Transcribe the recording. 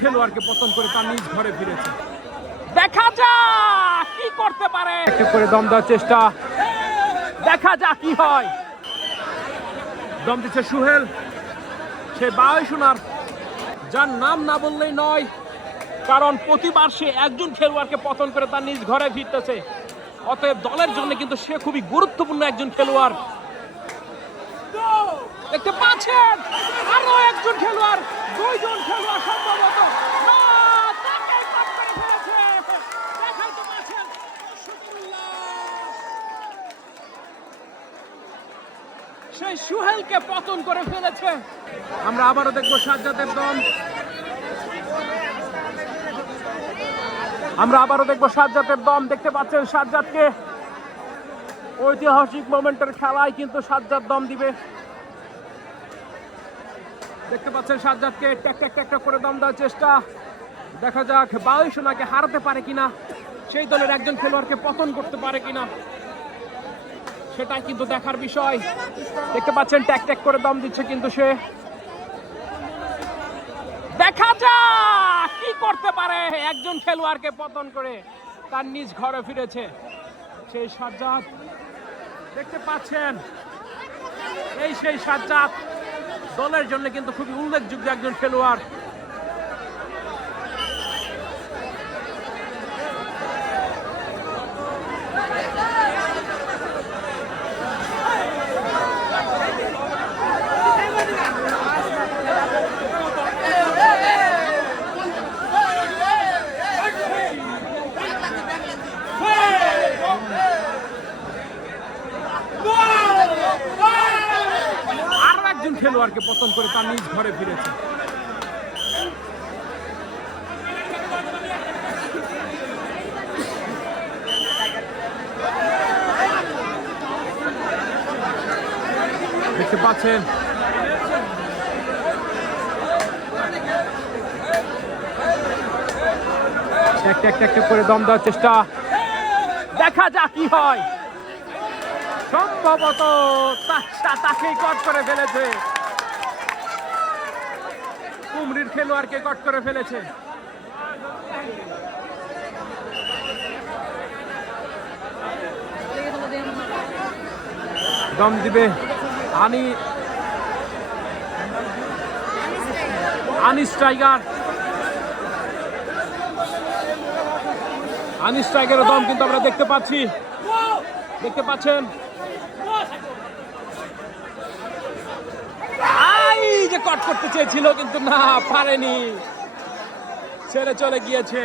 খেলোয়াড়কে পতন করে তার নিজ ঘরে ফিরেছে। দেখা যাক কি করতে পারে। একটু করে দম দেওয়ার চেষ্টা। দেখা যাক কি হয়। দম দিচ্ছে সুহেল। সে বায়ু সোনার। যার নাম না বললেই নয় কারণ প্রতিবার সে একজন খেলোয়াড়কে পতন করে তার নিজ ঘরে ফিরতেছে। অতএব দলের জন্য কিন্তু সে খুবই গুরুত্বপূর্ণ একজন খেলোয়াড়। দেখতে পাচ্ছেন? আরও একজন খেলোয়াড়। দুইজন খেলোয়াড় সম্ভবত। সেই সুহেলকে পতন করে ফেলেছে। আমরা আবারও দেখব সাজ্জাদের দম আমরা আবারও দেখব সাজ্জাদের দম দেখতে পাচ্ছেন সাজ্জাদকে। ঐতিহাসিক মোমেন্টের খেলায় কিন্তু সাজ্জাদ দম দিবে। দেখতে পাচ্ছেন সাজ্জাদকে ট্যাক ট্যাক ট্যাক করে দম দেওয়ার চেষ্টা। দেখা যাক বায়ু সোনাকে হারাতে পারে কিনা, সেই দলের একজন খেলোয়াড়কে পতন করতে পারে কিনা, সেটাই কিন্তু দেখার বিষয়। দেখতে পাচ্ছেন ট্যাক ট্যাক করে দম দিচ্ছে কিন্তু সে। দেখা যাক কি করতে পারে একজন খেলোয়াড়কে পতন করে, তার নিজ ঘরে ফিরেছে সেই সাজ্জাদ। দেখতে পাচ্ছেন, এই সেই সাজ্জাদ। দলের জন্য কিন্তু খুবই উল্লেখযোগ্য একজন খেলোয়াড় আরও একজন খেলোয়াড়কে পতন করে তার নিজ ঘরে ফিরেছে। দেখতে পাচ্ছেন। করে দম দেওয়ার চেষ্টা। দেখা যাক কি হয়। সম্ভবত তাকেই কট করে ফেলেছে। কুমড়ির খেলোয়াড়কে কট করে ফেলেছে। দম দিবে আনি আনিস টাইগার আনিস টাইগারের দম কিন্তু আমরা দেখতে পাচ্ছি। দেখতে পাচ্ছেন? আই যে কট করতে চেয়েছিল কিন্তু না পারেনি। ছেড়ে চলে গিয়েছে।